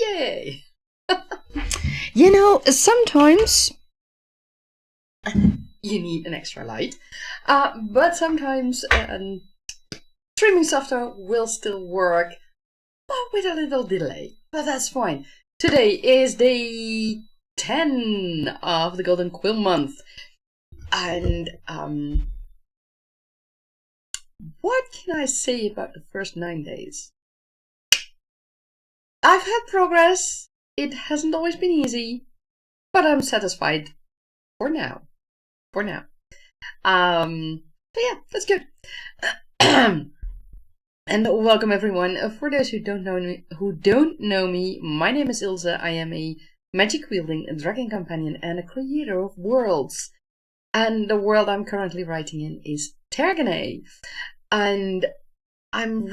Yay! You know, sometimes you need an extra light, but sometimes streaming software will still work, but with a little delay. But that's fine. Today is day 10 of the Golden Quill Month, and what can I say about the first 9 days? I've had progress. It hasn't always been easy, but I'm satisfied for now. For now. But yeah, that's good. And welcome everyone. For those who don't know me, my name is Ilse. I am a magic wielding dragon companion and a creator of worlds. And the world I'm currently writing in is Tergane. And I'm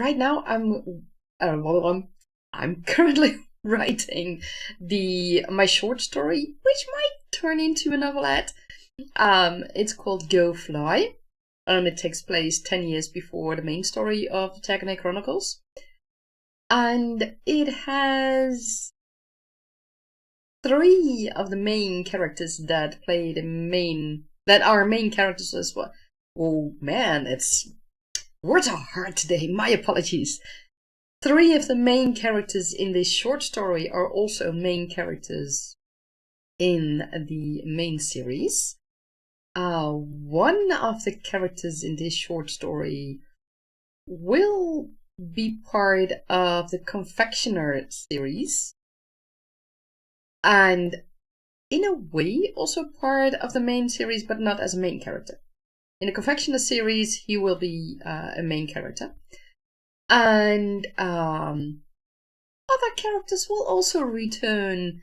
currently writing my short story, which might turn into a novelette. It's called Go Fly. It takes place 10 years before the main story of the Tergane Chronicles. And it has 3 of the main characters that are main characters as well. Oh man, words are hard today, my apologies. 3 of the main characters in this short story are also main characters in the main series. One of the characters in this short story will be part of the Confectioner series, and in a way also part of the main series, but not as a main character. In the Confectioner series, he will be a main character. And other characters will also return,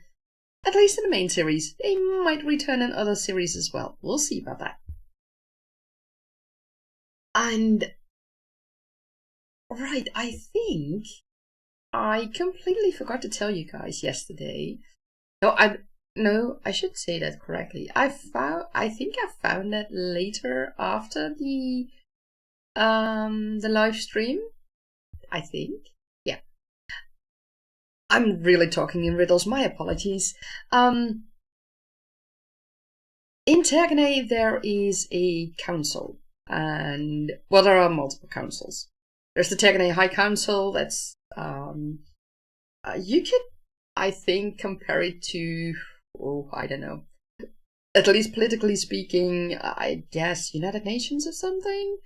at least in the main series. They might return in other series as well. We'll see about that. And right, I think I completely forgot to tell you guys yesterday. No, I should say that correctly. I think I found that later after the live stream. I think. Yeah. I'm really talking in riddles, my apologies. In Tergane there is a council, and well, there are multiple councils. There's the Tergane High Council, that's you could, I think, compare it to, I don't know, at least politically speaking, I guess United Nations or something?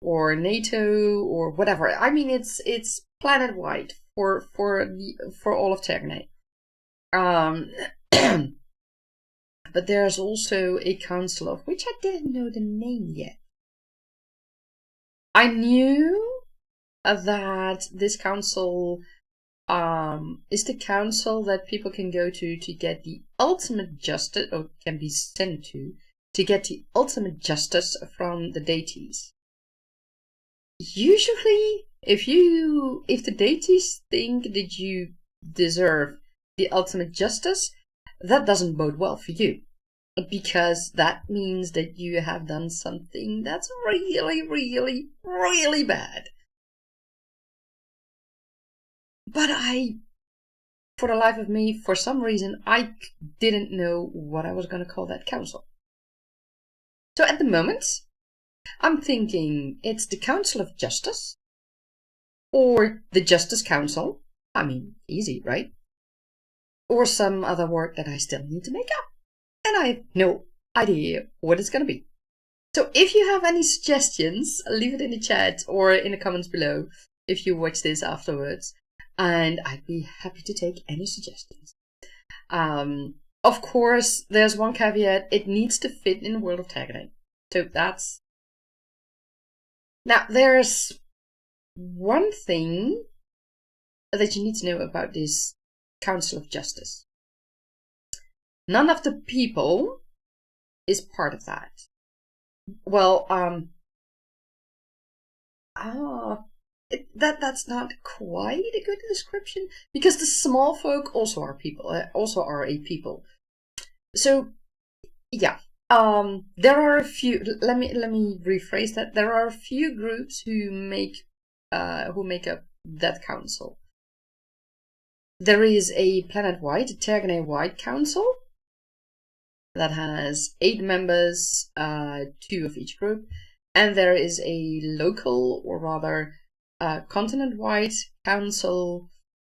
Or NATO, or whatever. I mean, it's planet-wide for all of Tergane. But there's also a council of which I didn't know the name yet. I knew that this council is the council that people can go to get the ultimate justice, or can be sent to get the ultimate justice from the deities. Usually, if the deities think that you deserve the ultimate justice, that doesn't bode well for you, because that means that you have done something that's really, really, really bad. But for the life of me, for some reason, I didn't know what I was going to call that council. So at the moment, I'm thinking it's the Council of Justice, or the Justice Council. I mean, easy, right? Or some other word that I still need to make up. And I have no idea what it's going to be. So if you have any suggestions, leave it in the chat or in the comments below if you watch this afterwards. And I'd be happy to take any suggestions. Of course, there's one caveat. It needs to fit in the world of Tergane. So that's... Now, there's one thing that you need to know about this Council of Justice. None of the people is part of that. Well, that's not quite a good description, because the small folk also are people, also are a people. So, yeah. There are a few. Let me rephrase that. There are a few groups who make up that council. There is a planet-wide, Tergane-wide council that has 8 members, 2 of each group, and there is a local, or rather continent-wide council,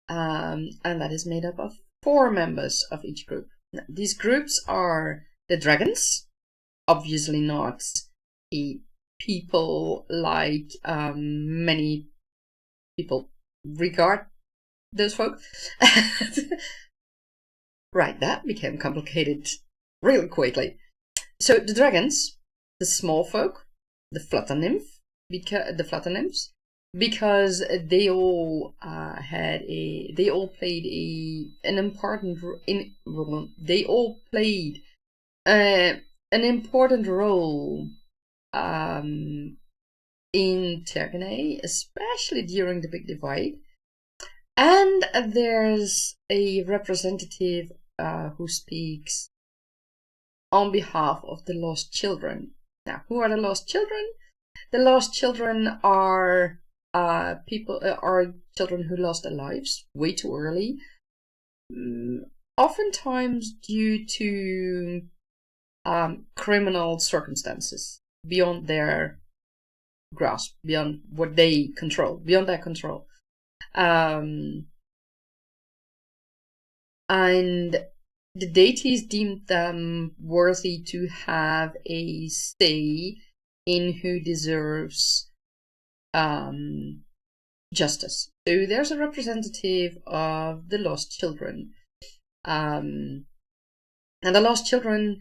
and that is made up of 4 members of each group. Now, these groups are the dragons, obviously not a people like many people regard those folk. Right, that became complicated really quickly. So the dragons, the small folk, the flutter nymphs, because they all played an important role in Tergane, especially during the Big Divide. And there's a representative who speaks on behalf of the lost children. Now, who are the lost children? The lost children are children who lost their lives way too early, oftentimes due to criminal circumstances beyond their grasp, beyond what they control, beyond their control. And the deities deemed them worthy to have a say in who deserves justice. So there's a representative of the lost children. And the lost children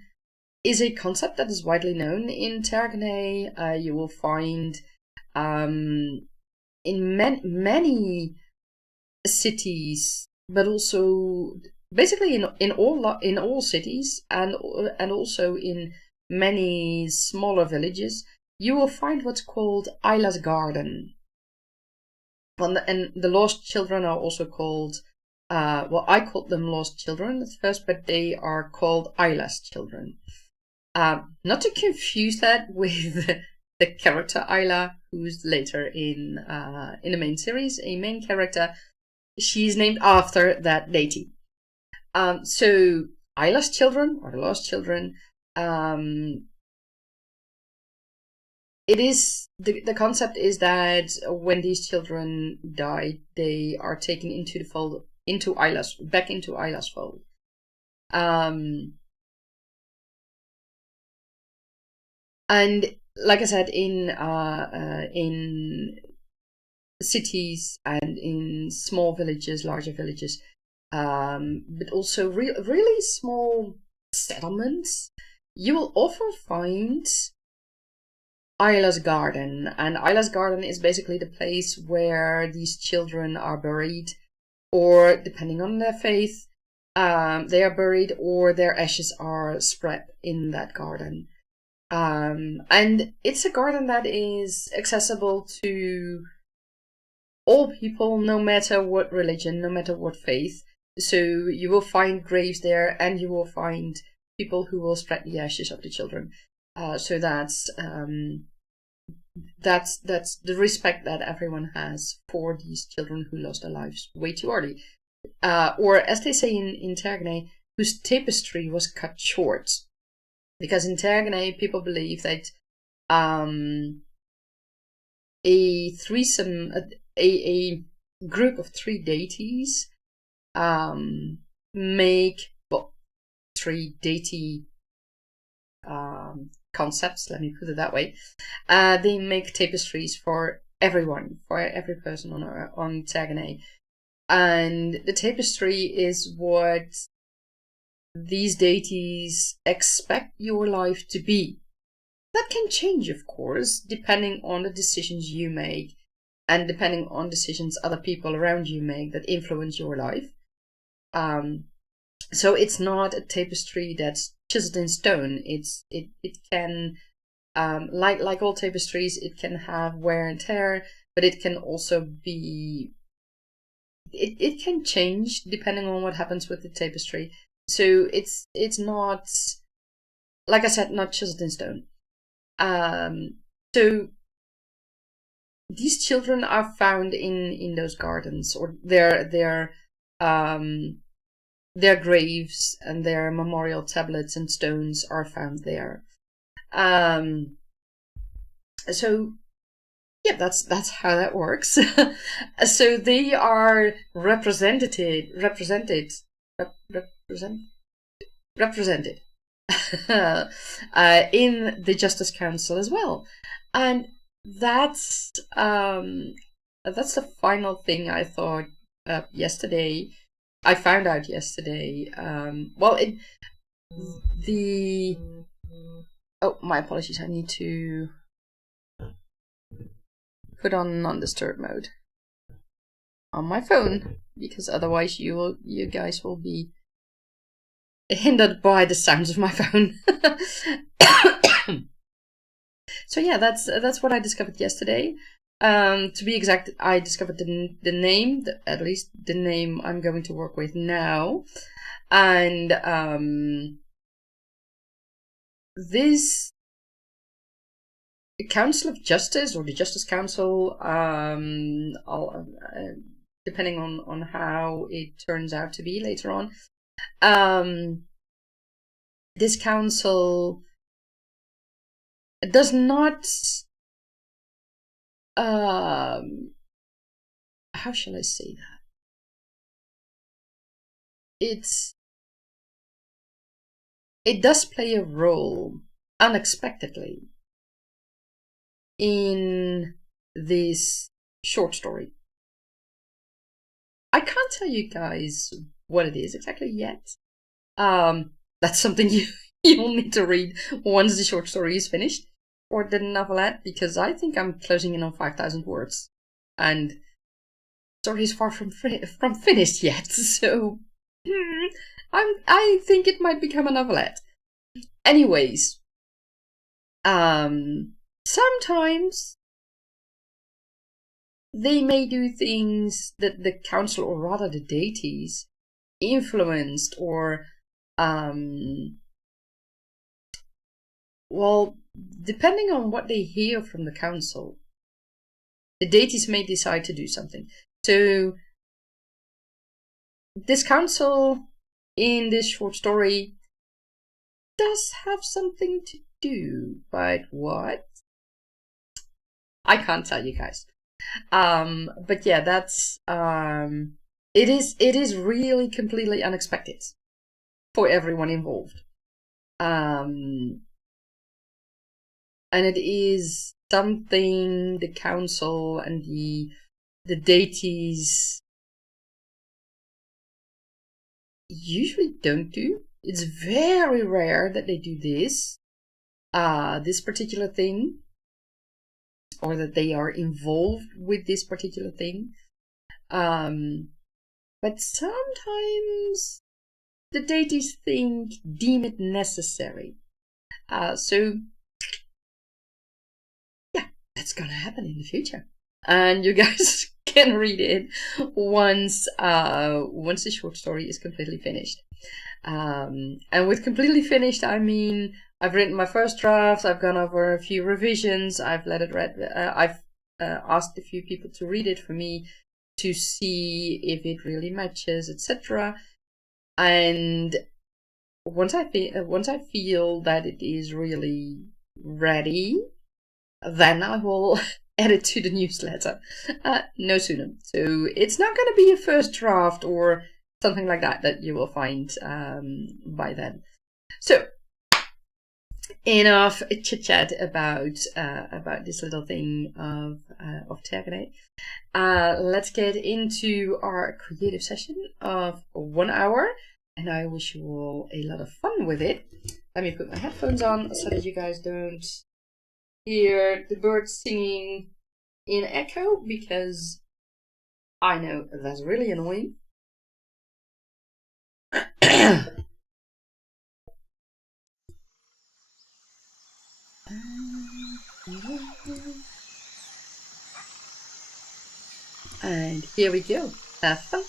is a concept that is widely known in Tergane. You will find in many cities, but also basically in all cities, and also in many smaller villages, you will find what's called Isla's Garden. And the lost children are also called, I called them lost children at first, but they are called Isla's children. Not to confuse that with the character Isla, who's later in the main series, a main character. She's named after that deity. So Isla's children, or the lost children, it is the concept is that when these children die, they are taken into the fold, back into Isla's fold. And like I said, in cities and in small villages, larger villages, but also really small settlements, you will often find Isla's Garden. And Isla's Garden is basically the place where these children are buried, or depending on their faith, they are buried, or their ashes are spread in that garden. And it's a garden that is accessible to all people, no matter what religion, no matter what faith. So you will find graves there, and you will find people who will spread the ashes of the children. So that's the respect that everyone has for these children who lost their lives way too early, or as they say in Tergane, whose tapestry was cut short, because in Tergane people believe that a threesome, a group of 3 deities make, well, 3 deity concepts, let me put it that way. They make tapestries for everyone, for every person on Tergane. And the tapestry is what these deities expect your life to be. That can change, of course, depending on the decisions you make, and depending on decisions other people around you make that influence your life. So it's not a tapestry that's chiseled in stone. It can, like all tapestries, it can have wear and tear, but it can also be, it can change depending on what happens with the tapestry. So it's not, like I said, not chiseled in stone. So these children are found in those gardens, or they're their graves and their memorial tablets and stones are found there. So yeah, that's how that works. So they are represented in the Justice Council as well, and that's the final thing I thought yesterday. I found out yesterday. Oh, my apologies. I need to put on non-disturb mode on my phone, because otherwise you guys will be hindered by the sounds of my phone. So yeah, that's what I discovered yesterday. To be exact, I discovered the name, at least the name I'm going to work with now, and this Council of Justice, or the Justice Council, depending on how it turns out to be later on, this council does not, how shall I say that? It does play a role unexpectedly in this short story. I can't tell you guys what it is exactly yet. That's something you'll need to read once the short story is finished, or the novelette, because I think I'm closing in on 5,000 words, and the story is far from finished yet. So I think it might become a novelette. Anyways, sometimes they may do things that the council, or rather the deities, influenced, or well, depending on what they hear from the council, the deities may decide to do something. So this council in this short story does have something to do, but what? I can't tell you guys. But yeah, that's it is really completely unexpected for everyone involved. And it is something the council and the deities usually don't do. It's very rare that they do this particular thing, or that they are involved with this particular thing. But sometimes the deities deem it necessary. So yeah, that's gonna happen in the future, and you guys can read it once the short story is completely finished. And with completely finished, I mean I've written my first draft. I've gone over a few revisions. I've let it read. I've asked a few people to read it for me to see if it really matches, etc. And once I feel that it is really ready, then I will add it to the newsletter. No sooner. So it's not going to be a first draft or something like that you will find by then. So enough chit chat about this little thing of Tergene. Let's get into our creative session of 1 hour, and I wish you all a lot of fun with it. Let me put my headphones on so that you guys don't hear the birds singing in echo, because I know that's really annoying. And here we go. Have fun.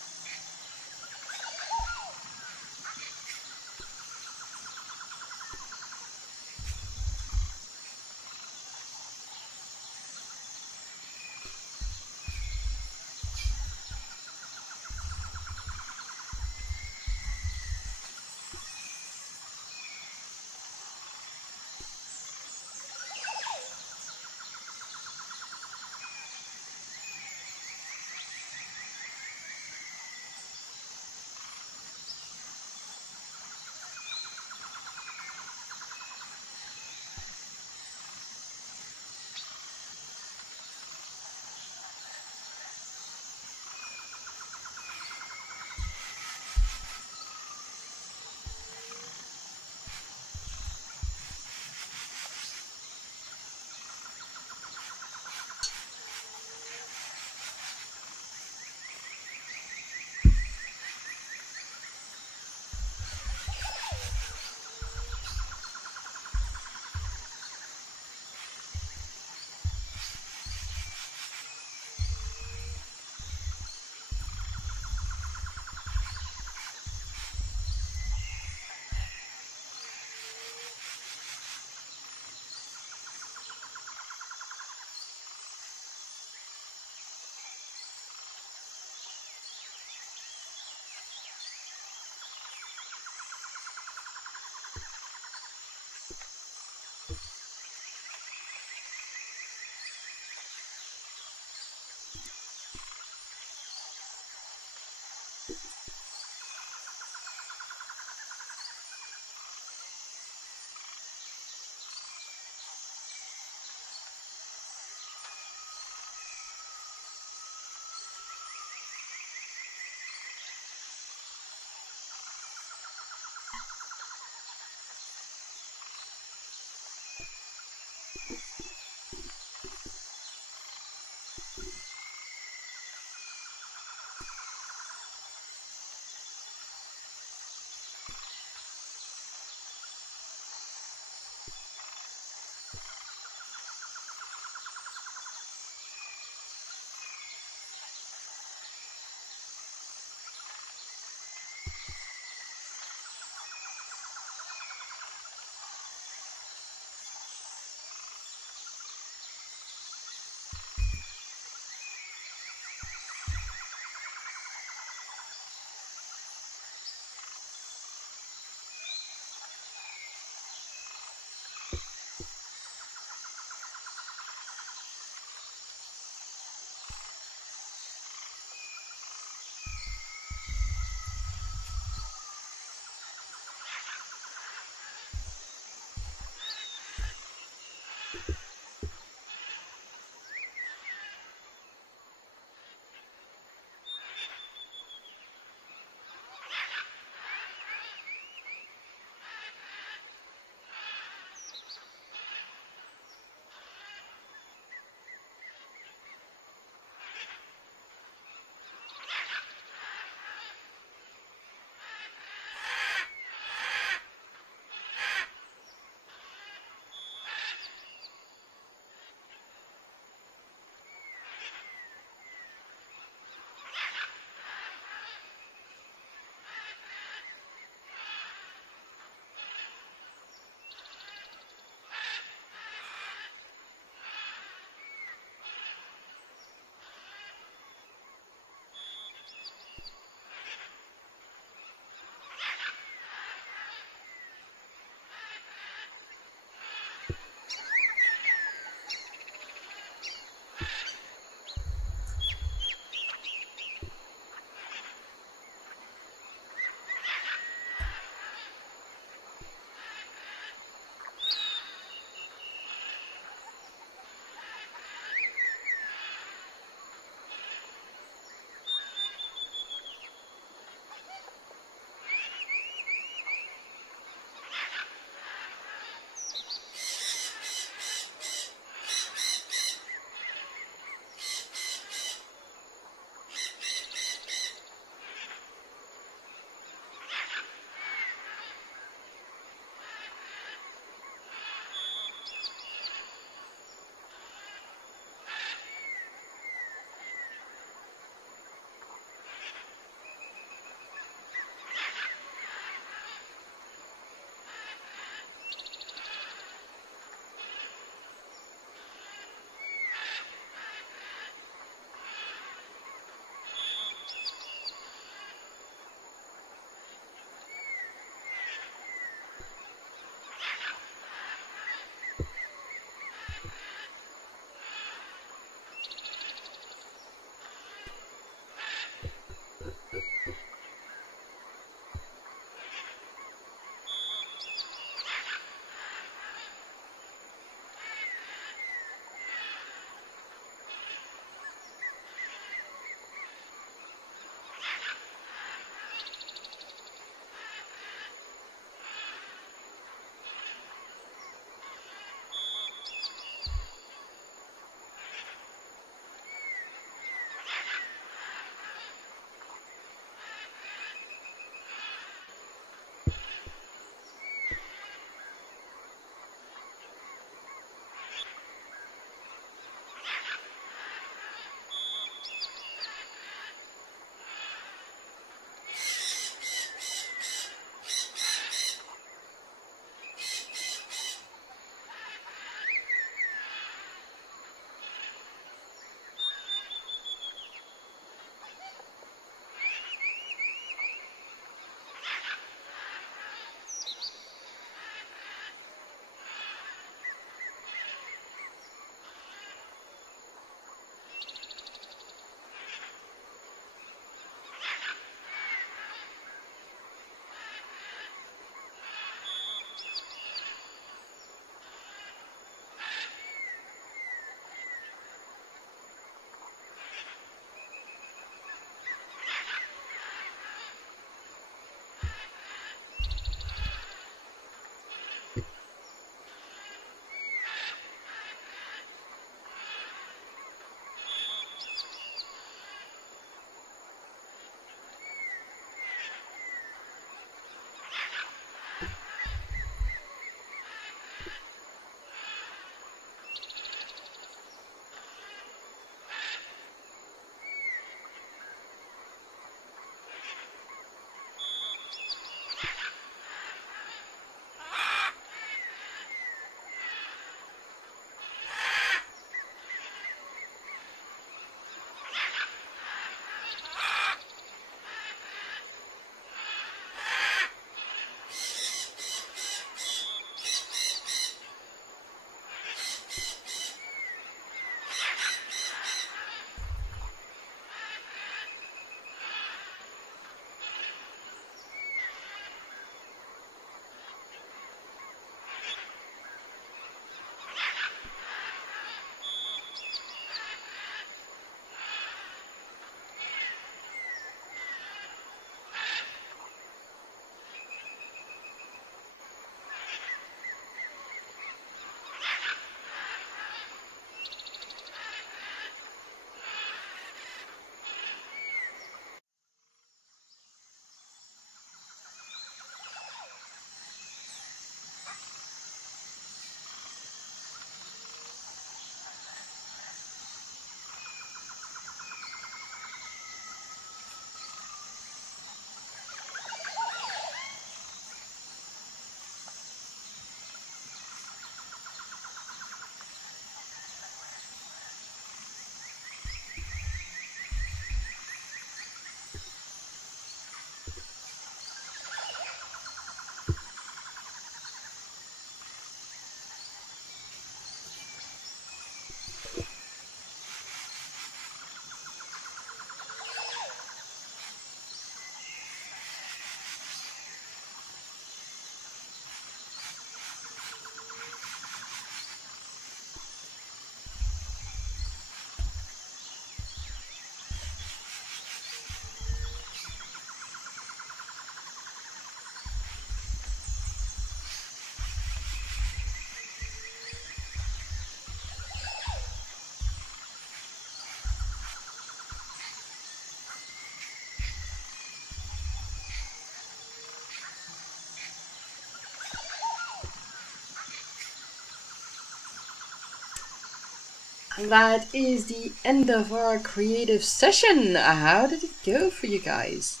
that is the end of our creative session. How did it go for you guys?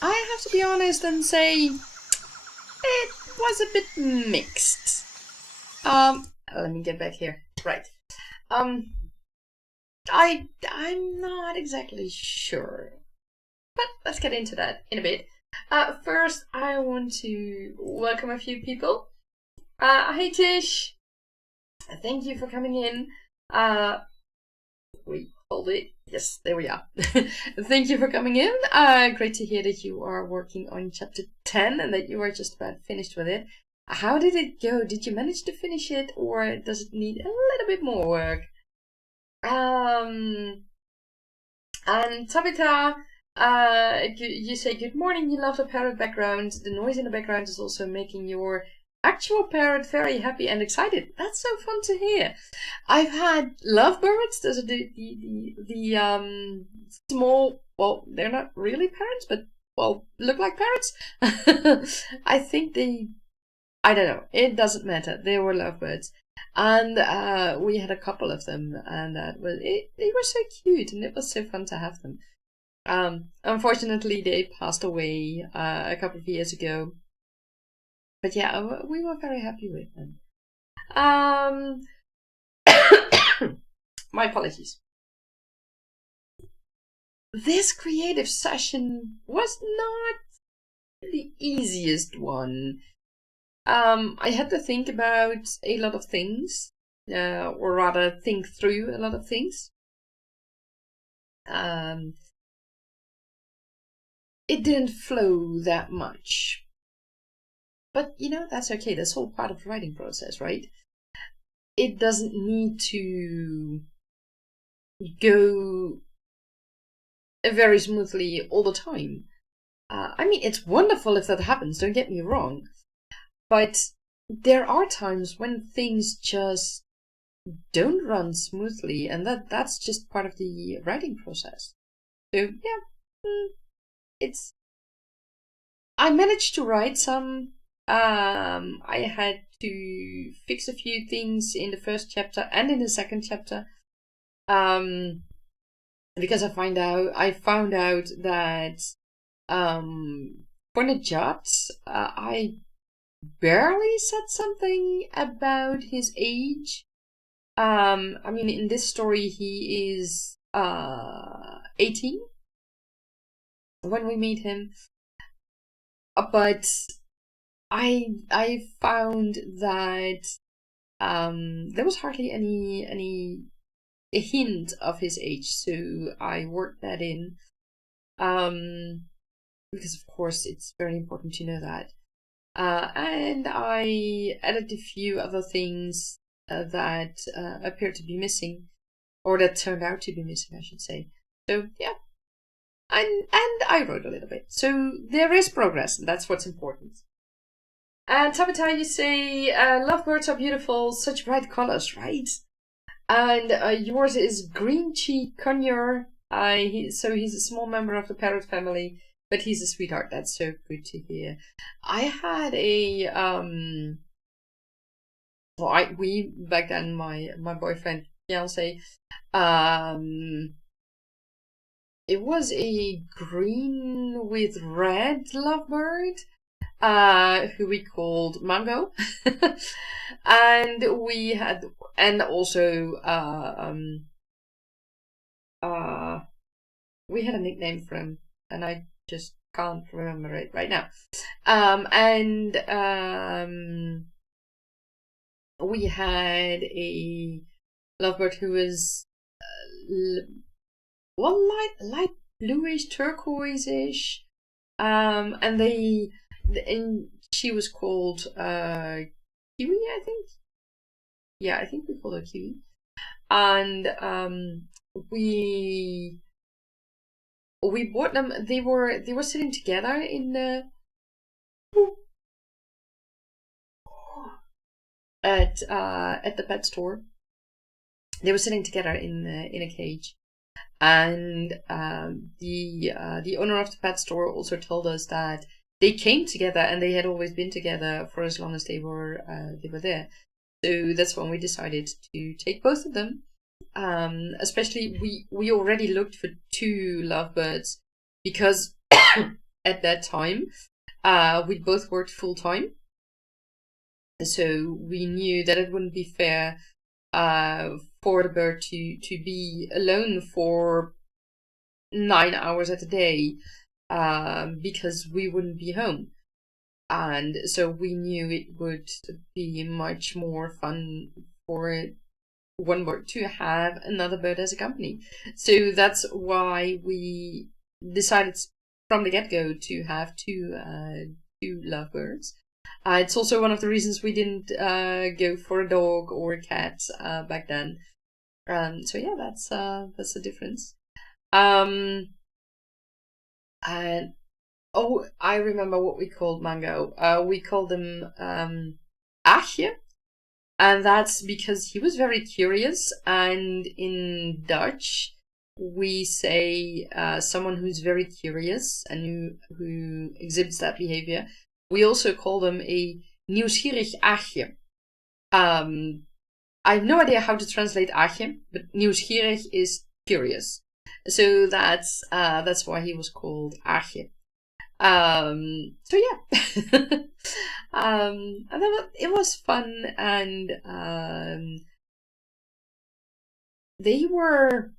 I have to be honest and say it was a bit mixed. Let me get back here. Right. I'm not exactly sure, but let's get into that in a bit. First, I want to welcome a few people. Hi Tish. Thank you for coming in. We hold it. Yes, there we are. Thank you for coming in. Great to hear that you are working on chapter 10 and that you are just about finished with it. How did it go? Did you manage to finish it, or does it need a little bit more work? And Tabitha, you say good morning. You love the parrot background. The noise in the background is also making your actual parrot very happy and excited. That's so fun to hear. I've had lovebirds. Those are the small. Well, they're not really parrots, but well, look like parrots. I think I don't know. It doesn't matter. They were lovebirds, and we had a couple of them, and they were so cute, and it was so fun to have them. Unfortunately, they passed away a couple of years ago. But yeah, we were very happy with them. My apologies. This creative session was not the easiest one. I had to think about a lot of things, or rather think through a lot of things. It didn't flow that much. But, that's okay. That's all part of the writing process, right? It doesn't need to go very smoothly all the time. I mean, it's wonderful if that happens, don't get me wrong. But there are times when things just don't run smoothly, and that's just part of the writing process. So, yeah, I managed to write some. I had to fix a few things in the first chapter and in the second chapter, because I found out that for Nejat, I barely said something about his age. I mean, in this story, he is 18 when we meet him, but I found that there was hardly any hint of his age, so I worked that in, because of course it's very important to know that. And I added a few other things that appeared to be missing, or that turned out to be missing, I should say. So yeah, and I wrote a little bit. So there is progress, and that's what's important. And Tabitha, you say, lovebirds are beautiful, such bright colors, right? And yours is Green Cheek Conure. So he's a small member of the parrot family, but he's a sweetheart. That's so good to hear. I had a we back then, my boyfriend, fiance, it was a green with red lovebird, who we called Mango, and also we had a nickname for him, and I just can't remember it right now. We had a lovebird who was light bluish, turquoise-ish, and she was called Kiwi, I think. Yeah, I think we called her Kiwi, and we bought them. They were sitting together in the at the pet store. They were sitting together in a cage, and the owner of the pet store also told us that they came together and they had always been together for as long as they were there. So that's when we decided to take both of them especially we already looked for 2 lovebirds because at that time we both worked full time, so we knew that it wouldn't be fair for the bird to be alone for 9 hours at a day, because we wouldn't be home. And so we knew it would be much more fun for one bird to have another bird as a company. So that's why we decided from the get-go to have two lovebirds. It's also one of the reasons we didn't go for a dog or a cat back then. So yeah, that's the difference. And oh, I remember what we called Mango. We called him Aagje, and that's because he was very curious. And in Dutch, we say someone who's very curious and who exhibits that behavior. We also call them a nieuwsgierig Aagje. I have no idea how to translate Aagje, but nieuwsgierig is curious. So that's why he was called Aagje. So yeah, and it was fun, and they were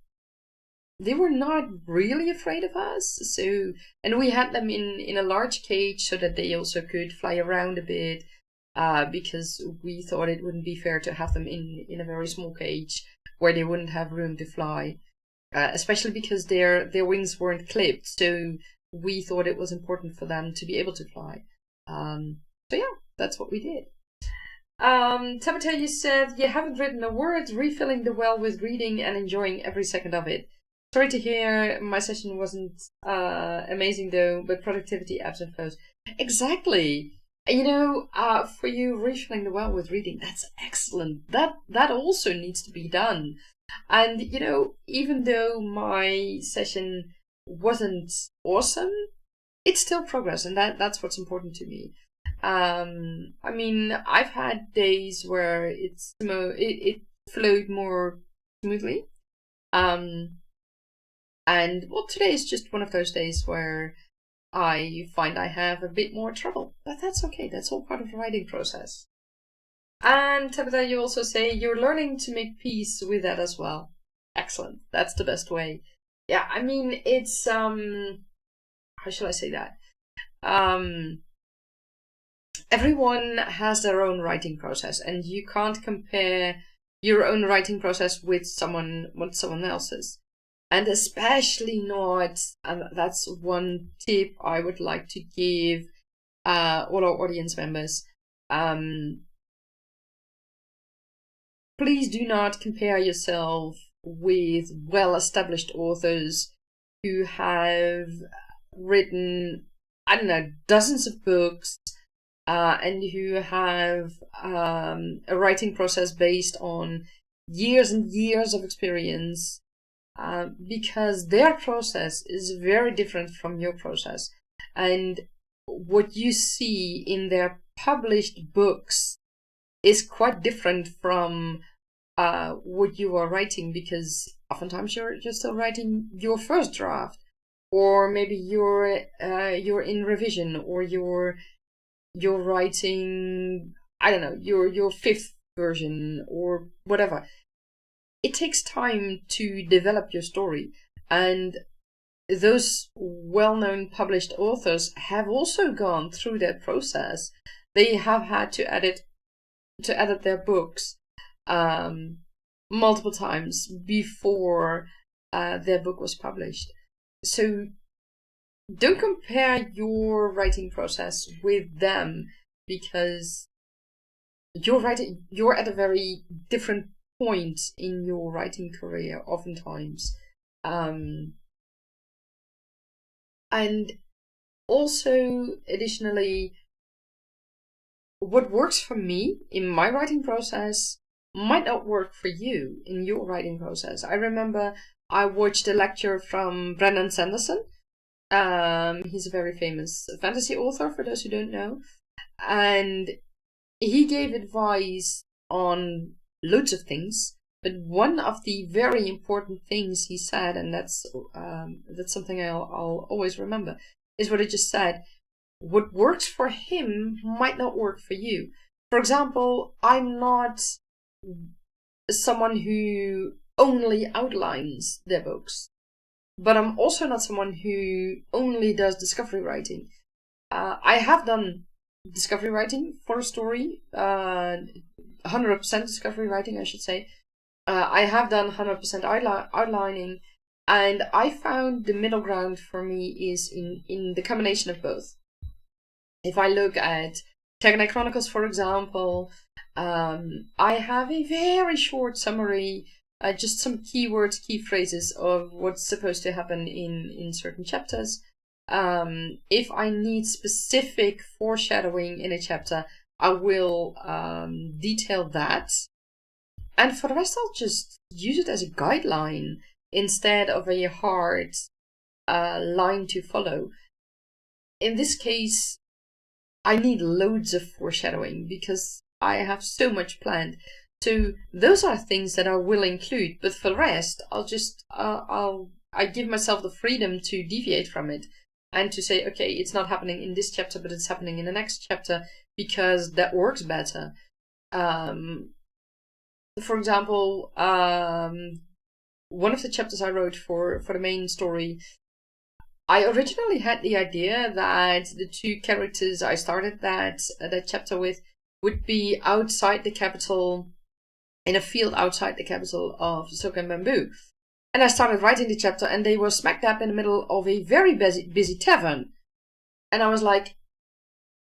not really afraid of us. So, and we had them in a large cage so that they also could fly around a bit, because we thought it wouldn't be fair to have them in a very small cage where they wouldn't have room to fly, especially because their wings weren't clipped. So we thought it was important for them to be able to fly. So yeah, that's what we did. Tabitha, you said you haven't written a word, refilling the well with reading and enjoying every second of it. Sorry to hear my session wasn't amazing though, but productivity ebbs and flows. Exactly. You know, for you, refilling the well with reading, that's excellent. That also needs to be done. And, you know, even though my session wasn't awesome, it's still progress, and that's what's important to me. I mean, I've had days where it flowed more smoothly. And well, today is just one of those days where I find I have a bit more trouble, but that's okay. That's all part of the writing process. And Tabitha, you also say you're learning to make peace with that as well. Excellent. That's the best way. Yeah, I mean, it's how shall I say that? Everyone has their own writing process, and you can't compare your own writing process with someone else's. And especially not, and that's one tip I would like to give all our audience members. Please do not compare yourself with well-established authors who have written, I don't know, dozens of books, and who have a writing process based on years and years of experience, because their process is very different from your process. And what you see in their published books is quite different from what you are writing, because oftentimes you're still writing your first draft, or maybe you're in revision, or you're writing, I don't know, your 5th version or whatever. It takes time to develop your story, and those well-known published authors have also gone through that process. They have had to edit their books multiple times before their book was published. So don't compare your writing process with them, because you're at a very different point in your writing career oftentimes. And also, additionally, what works for me in my writing process might not work for you in your writing process. I remember I watched a lecture from Brandon Sanderson. He's a very famous fantasy author, for those who don't know. And he gave advice on loads of things, But one of the very important things he said, and that's something I'll always remember, is what he just said. What works for him might not work for you. For example, I'm not someone who only outlines their books, but I'm also not someone who only does discovery writing. I have done discovery writing for a story, 100% discovery writing, I should say. I have done 100% outlining, and I found the middle ground for me is in the combination of both. If I look at Tegonite Chronicles, for example, I have a very short summary, just some keywords, key phrases of what's supposed to happen in certain chapters. If I need specific foreshadowing in a chapter, I will detail that. And for the rest, I'll just use it as a guideline instead of a hard line to follow. In this case, I need loads of foreshadowing because I have so much planned. So those are things that I will include, but for the rest, I give myself the freedom to deviate from it and to say, okay, it's not happening in this chapter, but it's happening in the next chapter because that works better. For example, one of the chapters I wrote for the main story, I originally had the idea that the two characters I started that chapter with would be outside the capital, in a field outside the capital of Soka and Bamboo. And I started writing the chapter, and they were smack dab in the middle of a very busy tavern. And I was like,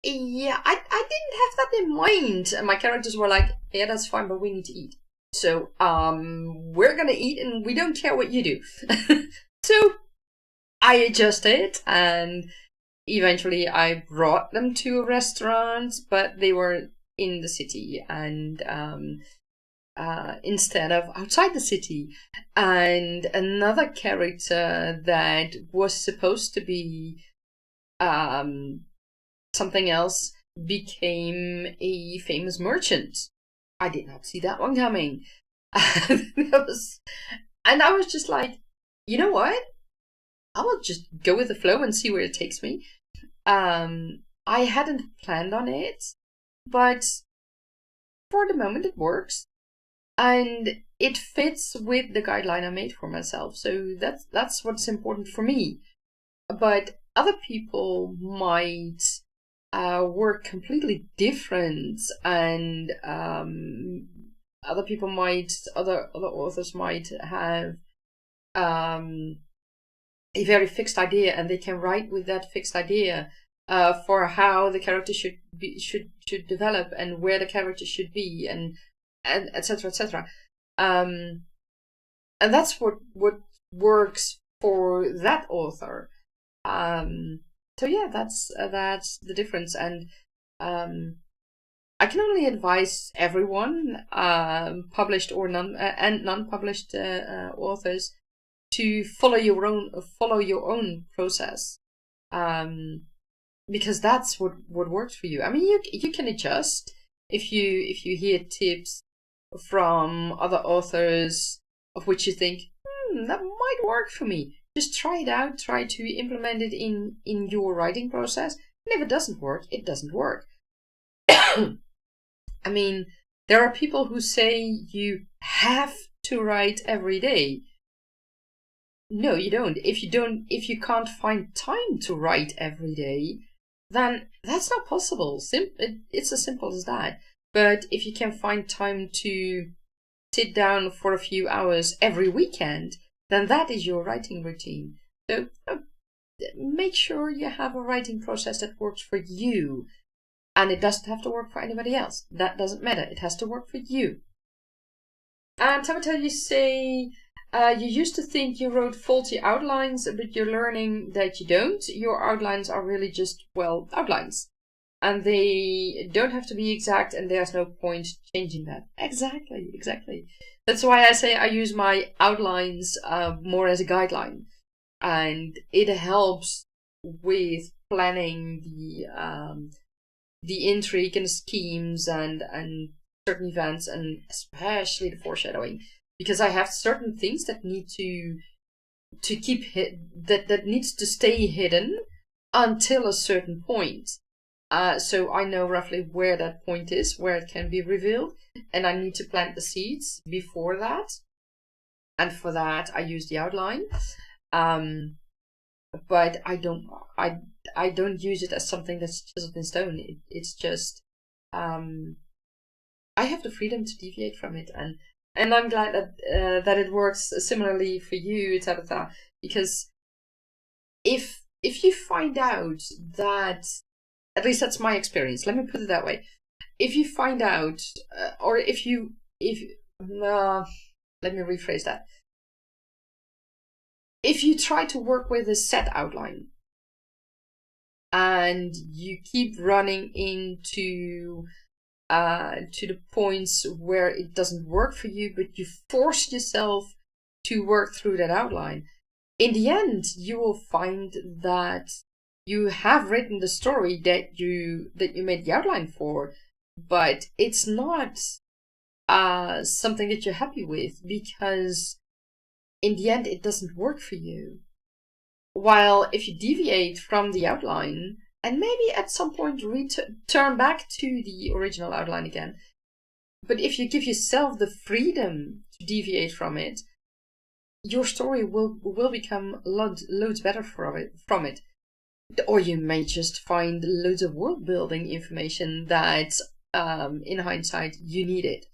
yeah, I didn't have that in mind. And my characters were like, yeah, that's fine, but we need to eat. So, we're gonna eat, and we don't care what you do. So I adjusted, and eventually I brought them to a restaurant, but they were in the city, and instead of outside the city. And another character that was supposed to be something else became a famous merchant. I did not see that one coming. And I was just like, you know what? I will just go with the flow and see where it takes me. I hadn't planned on it, but for the moment it works. And it fits with the guideline I made for myself. So that's what's important for me. But other people might work completely different, and other authors might have a very fixed idea, and they can write with that fixed idea for how the character should develop and where the character should be, and etc. etc. And that's what works for that author. So yeah, that's the difference, and I can only advise everyone, published or non-published authors, to follow your own process, because that's what works for you. I mean, you can adjust if you hear tips from other authors of which you think that might work for me. Just try it out. Try to implement it in your writing process. And if it doesn't work, it doesn't work. I mean, there are people who say you have to write every day. No, you don't. If you can't find time to write every day, then that's not possible. It's as simple as that. But if you can find time to sit down for a few hours every weekend, then that is your writing routine. So make sure you have a writing process that works for you. And it doesn't have to work for anybody else. That doesn't matter. It has to work for you. And Tamatel, you say you used to think you wrote faulty outlines, but you're learning that you don't. Your outlines are really just, well, outlines. And they don't have to be exact, and there's no point changing that. Exactly. That's why I say I use my outlines more as a guideline. And it helps with planning the intrigue and schemes and certain events, and especially the foreshadowing. because I have certain things that need to keep that needs to stay hidden until a certain point. So I know roughly where that point is, where it can be revealed, and I need to plant the seeds before that. And for that, I use the outline. But I don't use it as something that's chiseled in stone. It's just I have the freedom to deviate from it, and I'm glad that it works similarly for you, Tabitha, because if you find out that, at least that's my experience, let me put it that way, if you find out, or if let me rephrase that, if you try to work with a set outline and you keep running into to the points where it doesn't work for you, but you force yourself to work through that outline, in the end you will find that you have written the story that you made the outline for, but it's not something that you're happy with, because in the end it doesn't work for you. While if you deviate from the outline and maybe at some point turn back to the original outline again, but if you give yourself the freedom to deviate from it, your story will become loads better from it. Or you may just find loads of world building information that in hindsight you needed.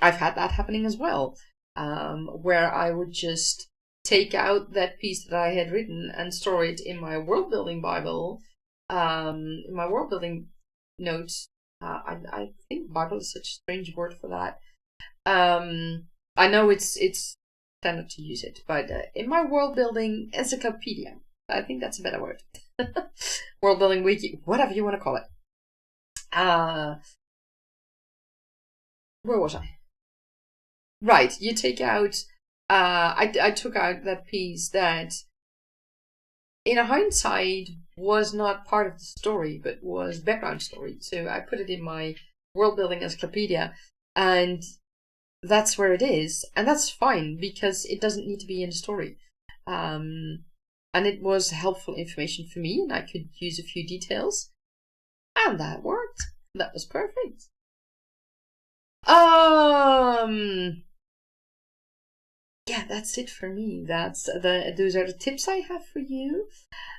I've had that happening as well, where I would just take out that piece that I had written and store it in my world building Bible, in my world building notes. I think Bible is such a strange word for that. I know it's standard to use it, but in my world building encyclopedia, I think that's a better word. World building wiki, whatever you want to call it. Where was I? Right, you take out. I took out that piece that, in hindsight, was not part of the story, but was background story. So I put it in my world building encyclopedia, and that's where it is, and that's fine because it doesn't need to be in the story. And it was helpful information for me, and I could use a few details, and that worked. That was perfect. Yeah, that's it for me. Those are the tips I have for you.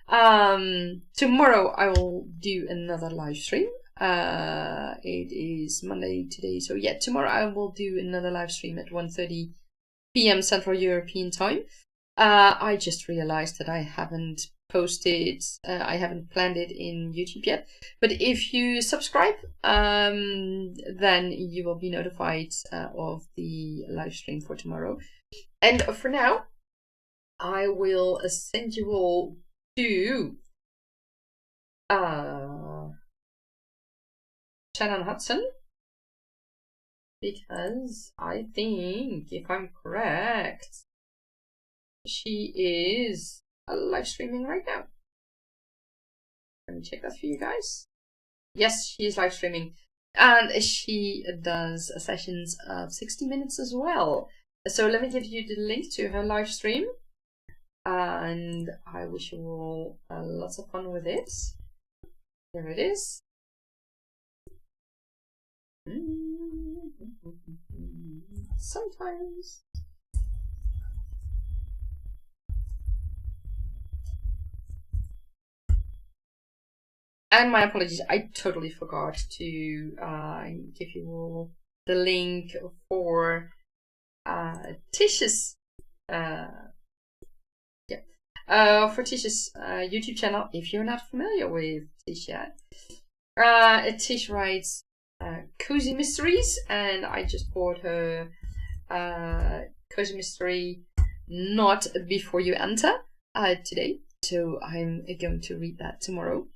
Tomorrow I will do another live stream. It is Monday today, so yeah, tomorrow I will do another live stream at 1:30 p.m. Central European Time. I just realized that I haven't posted, I haven't planned it in YouTube yet. But if you subscribe, then you will be notified of the live stream for tomorrow. And for now, I will send you all to Shannon Hudson, because I think, if I'm correct, she is live streaming right now. Let me check that for you guys. Yes, she is live streaming, and she does sessions of 60 minutes as well. So let me give you the link to her live stream, and I wish you all lots of fun with it. There it is. Sometimes. And my apologies, I totally forgot to give you all the link for Tish's Tish's YouTube channel, if you're not familiar with Tish yet. Tish writes cozy mysteries, and I just bought her cozy mystery Not Before You Enter today, so I'm going to read that tomorrow.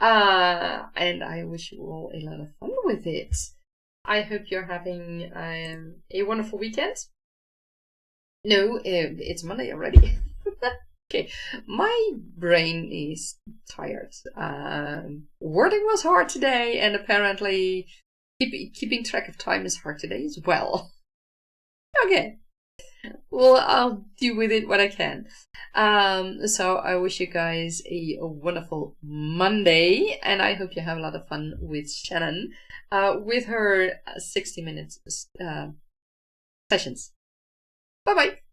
And I wish you all a lot of fun with it. I hope you're having a wonderful weekend. No, it's Monday already. Okay, my brain is tired. Wording was hard today, and apparently keeping track of time is hard today as well. Okay, Well, I'll do with it what I can. So I wish you guys a wonderful Monday, and I hope you have a lot of fun with Shannon, with her 60 minutes sessions. Bye bye.